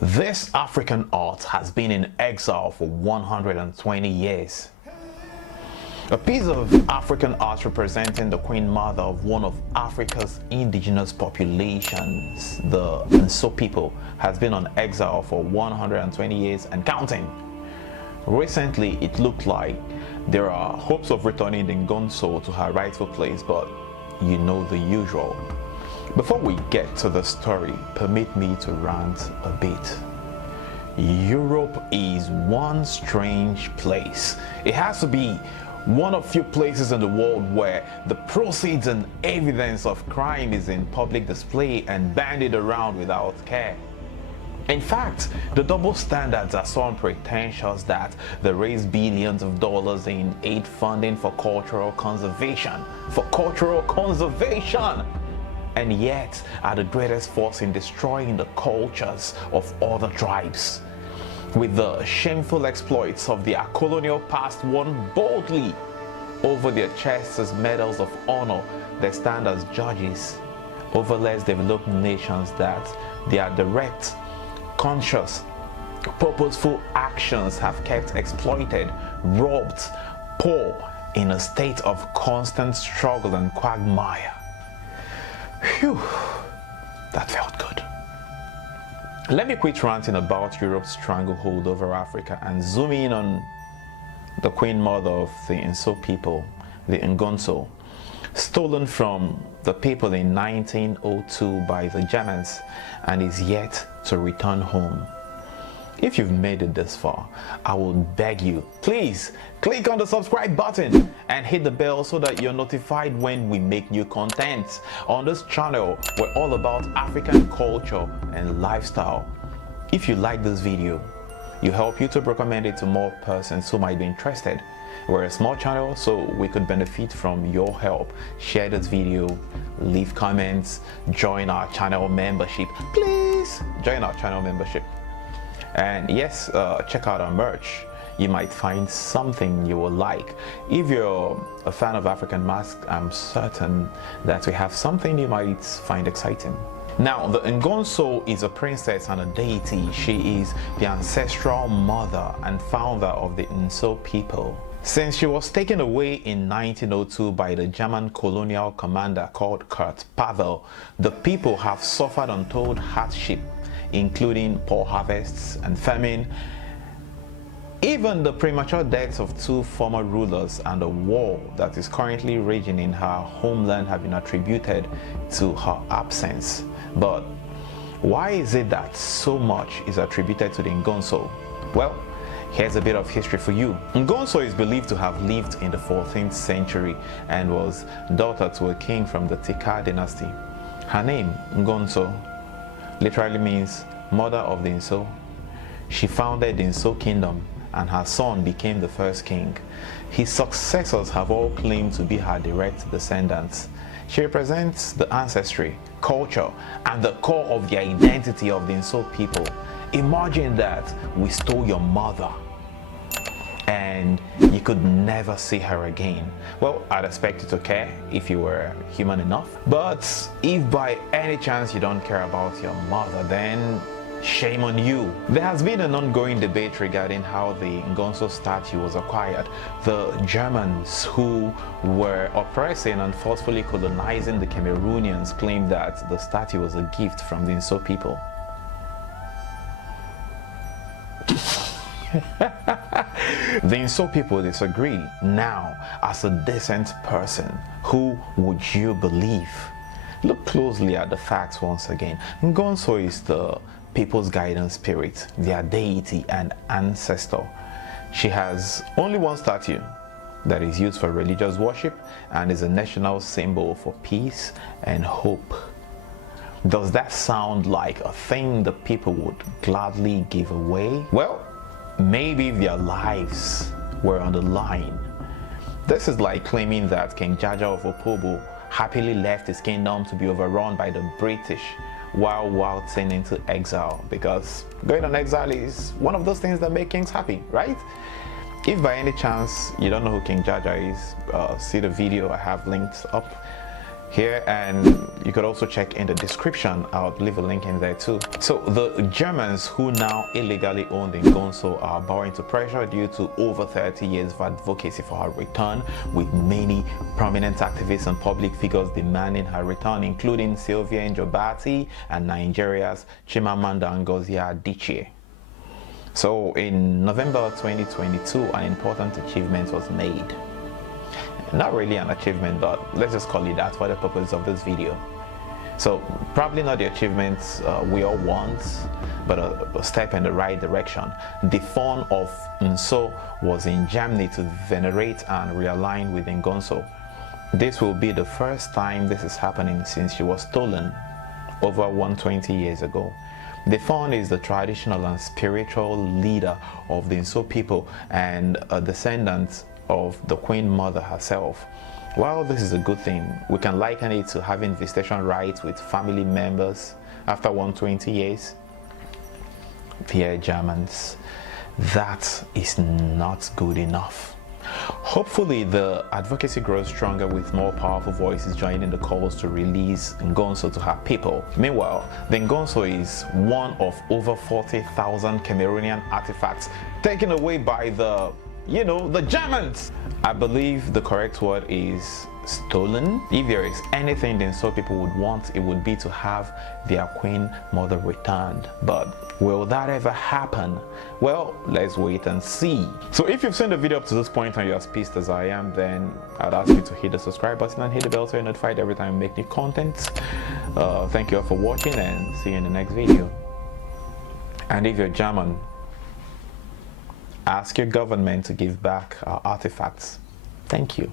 This African art has been in exile for 120 years. A piece of African art representing the Queen Mother of one of Africa's indigenous populations, the Ngonnso people, has been on exile for 120 years and counting. Recently, it looked like there are hopes of returning the Ngonnso to her rightful place, but you know the usual. Before we get to the story, permit me to rant a bit. Europe is one strange place. It has to be one of few places in the world where the proceeds and evidence of crime is in public display and bandied around without care. In fact, the double standards are so unpretentious that they raise billions of dollars in aid funding for cultural conservation. And yet are the greatest force in destroying the cultures of other tribes. With the shameful exploits of their colonial past won boldly over their chests as medals of honor, they stand as judges over less developed nations that their direct, conscious, purposeful actions have kept exploited, robbed, poor, in a state of constant struggle and quagmire. Phew, that felt good. Let me quit ranting about Europe's stranglehold over Africa and zoom in on the Queen Mother of the Ngonnso people, the Ngonnso, stolen from the people in 1902 by the Germans and is yet to return home. If you've made it this far, I will beg you, please click on the subscribe button and hit the bell so that you're notified when we make new content. On this channel, we're all about African culture and lifestyle. If you like this video, you help YouTube recommend it to more persons who might be interested. We're a small channel, so we could benefit from your help. Share this video, leave comments, join our channel membership. Please join our channel membership. And yes, check out our merch. You might find something you will like. If you're a fan of African masks, I'm certain that we have something you might find exciting. Now, the Ngonnso is a princess and a deity. She is the ancestral mother and founder of the Ngonnso people. Since she was taken away in 1902 by the German Colonial Commander called Kurt Pavel, the people have suffered untold hardship, including poor harvests and famine. Even the premature deaths of two former rulers and a war that is currently raging in her homeland have been attributed to her absence. But why is it that so much is attributed to the Ngonnso? Well, here's a bit of history for you. Ngonnso is believed to have lived in the 14th century and was daughter to a king from the Tikar Dynasty. Her name, Ngonnso, literally means mother of the Ngonnso. She founded the Ngonnso kingdom and her son became the first king. His successors have all claimed to be her direct descendants. She represents the ancestry, culture, and the core of the identity of the Ngonnso people. Imagine that we stole your mother and you could never see her again. Well, I'd expect you to care if you were human enough. But if by any chance you don't care about your mother, then shame on you. There has been an ongoing debate regarding how the Ngonnso statue was acquired. The Germans, who were oppressing and forcefully colonizing the Cameroonians, claimed that the statue was a gift from the Ngonnso people. The Ngonnso people disagree. Now, as a decent person, who would you believe? Look closely at the facts once again. Ngonnso is the people's guidance spirit, their deity and ancestor. She has only one statue that is used for religious worship and is a national symbol for peace and hope. Does that sound like a thing the people would gladly give away? Well, maybe if their lives were on the line. This is like claiming that King Jaja of Opobo happily left his kingdom to be overrun by the British while waltzing into exile, because going on exile is one of those things that make kings happy, right? If by any chance you don't know who King Jaja is, see the video I have linked up. here, and you could also check in the description. I'll leave a link in there too. So the Germans who now illegally own the Ngonnso are bowing to pressure due to over 30 years of advocacy for her return, with many prominent activists and public figures demanding her return, including Sylvia Njobati and Nigeria's Chimamanda Ngozi Adichie. So in November 2022, an important achievement was made. Not really an achievement, but let's just call it that for the purpose of this video. So probably not the achievements we all want, but a step in the right direction. The fawn of Ngonnso was in Germany to venerate and realign with Ngonnso. This will be the first time this is happening since she was stolen over 120 years ago. The fawn is the traditional and spiritual leader of the Ngonnso people and a descendant of the Queen Mother herself. While this is a good thing, we can liken it to having visitation rights with family members after 120 years. Dear Germans, that is not good enough. Hopefully the advocacy grows stronger with more powerful voices joining the calls to release Ngonnso to her people. Meanwhile, the Ngonnso is one of over 40,000 Cameroonian artifacts taken away by the Germans. I believe the correct word is stolen. If there is anything the Ngonnso people would want, it would be to have their Queen Mother returned. But will that ever happen? Well, let's wait and see. So if you've seen the video up to this point and you're as pissed as I am, then I'd ask you to hit the subscribe button and hit the bell so you're notified every time I make new content. Thank you all for watching, and see you in the next video. And if you're German, ask your government to give back our artifacts. Thank you.